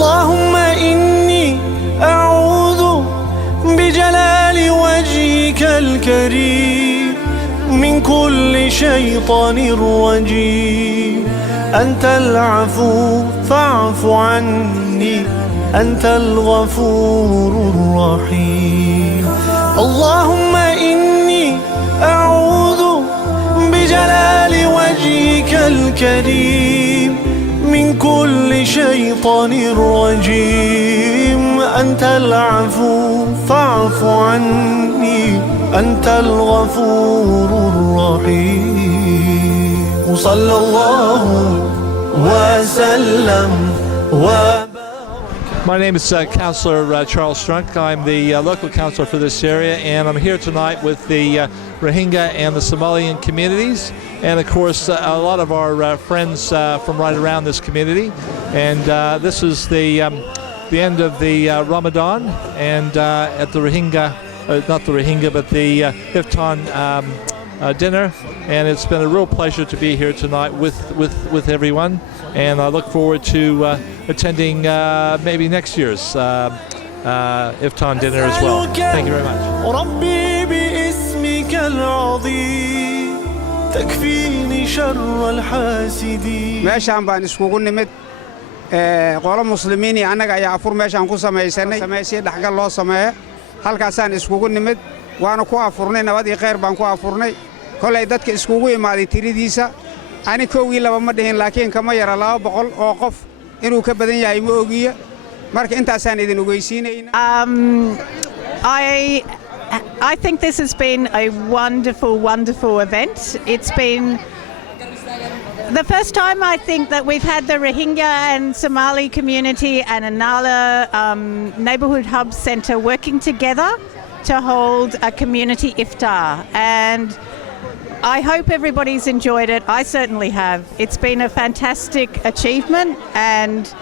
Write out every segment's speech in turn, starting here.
اللهم إني أعوذ بجلال وجهك الكريم من كل شيطان رجيم أنت العفو فاعف عني أنت الغفور الرحيم اللهم إني أعوذ بجلال وجهك الكريم من كل شيطان رجيم أنت العفو فاعف عني أنت الغفور الرحيم وصلى الله وسلم My name is Councillor Charles Strunk. I'm the local councillor for this area, and I'm here tonight with the Rohingya and the Somalian communities, and of course a lot of our friends from right around this community. And this is the end of the Ramadan, and at the Rohingya, not the Rohingya, but the Iftar dinner, and it's been a real pleasure to be here tonight with everyone, and I look forward to attending maybe next year's Iftar dinner as well. Thank you very much. ربي باسمك العظيم تكفيني شر الحاسدين. meeshaan baan iskugu nimid qolo muslimiin anaga ayaa afur meeshaan ku sameeysanay dhaxgal loo sameeyo halkaasaan iskugu nimid waana ku afurnay nabad iyo khayr baan ku afurnay kolay dadka iskugu imaaday tiridiisa ani koowii laba ma dhihin laakiin kama yara 200 oo qof inuu ka badan yahay ma ogiya marka intaasaan idin ogeysiinayna. I think this has been a wonderful event. It's been the first time I think that we've had the Rohingya and Somali community and Anala Neighbourhood Hub Centre working together to hold a community iftar, and I hope everybody's enjoyed it. I certainly have. It's been a fantastic achievement, and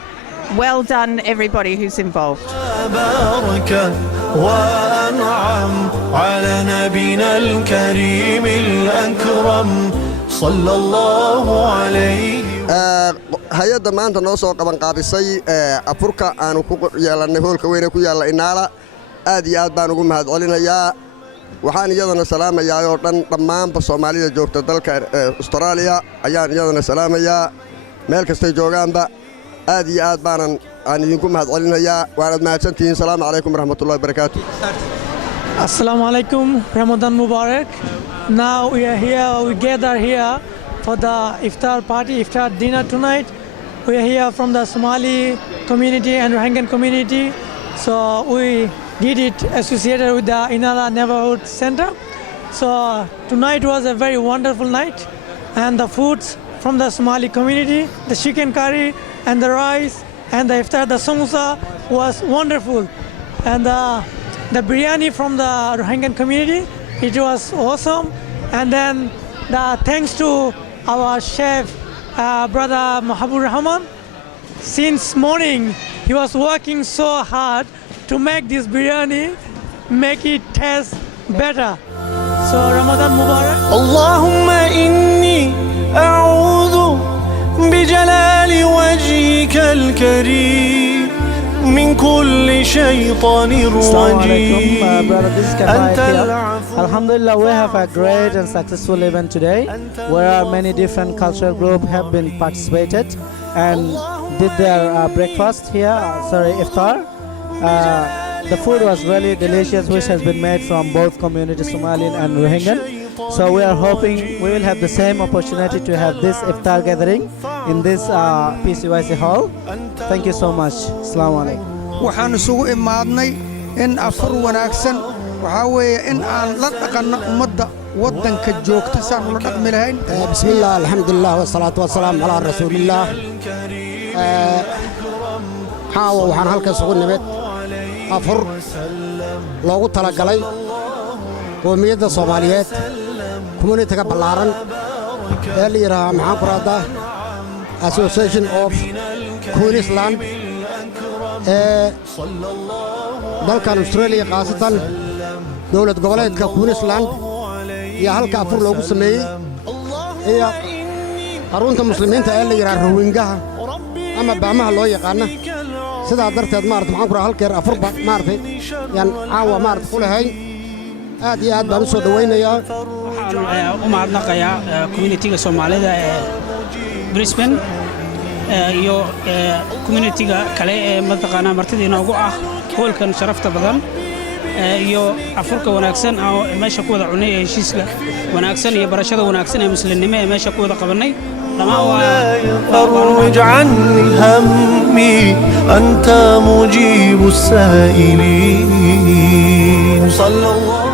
well done everybody who's involved. وأنعم على نبينا الكريم الأكرم صلى الله عليه. hay-adda maanta noo soo qaban qaabisay afurka aanu ku yeelannay hoolka weyne ku yaalla Inaala aad iyo aad baan ugu mahadcelinayaa. waxaan iyadana salaamayaa oo dhammaanba Soomaalida joogta dalka Australia ayaan iyadana salaamayaa meel kasta joogaanba aad iyo aad baanan aan idinku mahadcelinayaa waanad mahadsantihiin. Assalaamu calaykum warahmatullaahi wabarakaatuh. Assalamu alaikum, Ramadan Mubarak. Now we are here, we gather here for the iftar party, iftar dinner tonight. We are here from the Somali community and Rohingya community. So we did it associated with the Inala Neighborhood Center. So tonight was a very wonderful night, and the foods from the Somali community, the chicken curry and the rice and the iftar, the samosa was wonderful. And the biryani from the Rohingya community, it was awesome. And then thanks to our chef, brother Mahabur Rahman, since morning he was working so hard to make this biryani, make it taste better. So Ramadan Mubarak. Allahumma inni a'udhu بجلال وجهك الكريم من كل شيطان رجيم أنت العفو. Alhamdulillah, we have a great and successful event today where many different cultural groups have been participated and did their breakfast here, iftar. The food was really delicious, which has been made from both communities, Somalian and Rohingya. So we are hoping we will have the same opportunity to have this iftar gathering in this PCYC hall. Thank you so much. Assalamu alaikum. waxaan isugu imaadnay in afur wanaagsan waxa weeye in aan la dhaqanno ummadda waddanka joogta saan ula dhaqmi lahayn. bismillah alhamdulillah wasalaatu wasalaamu calaa rasuulillah. waxaan halkan isugu nimid afur loogu talagalay qoomiyadda Soomaaliyeed community-ga ballaaran ee la yiraahdo maxaan ku raahdaa Association of Queensland dalkan Australia qaasatan dawlad goboleedka Queensland iyo halka afur loogu sameeyay iyo xarunta muslimiinta ee la yiraahdo Rohingya ama baamaha loo yaqaan sidaa darteed maarata maxaan ku rahaa halkeer afurba maartay yaan caawa maarata ku lahay aad iyo aad baan u soo dhawaynayaa waxaan u mahadnaqayaa communitiga Soomaalida ee Brisbane iyo communitiga kale ee mataqaanaa martidiina ugu ah hoolkan sharafta badan iyo afurka wanaagsan oo meesha ku wada cunay heshiiska wanaagsan iyo barashada wanaagsan ee muslimnimo ee meesha ku wada qabanay فرج عني همي أنت مجيب السائلين صلى الله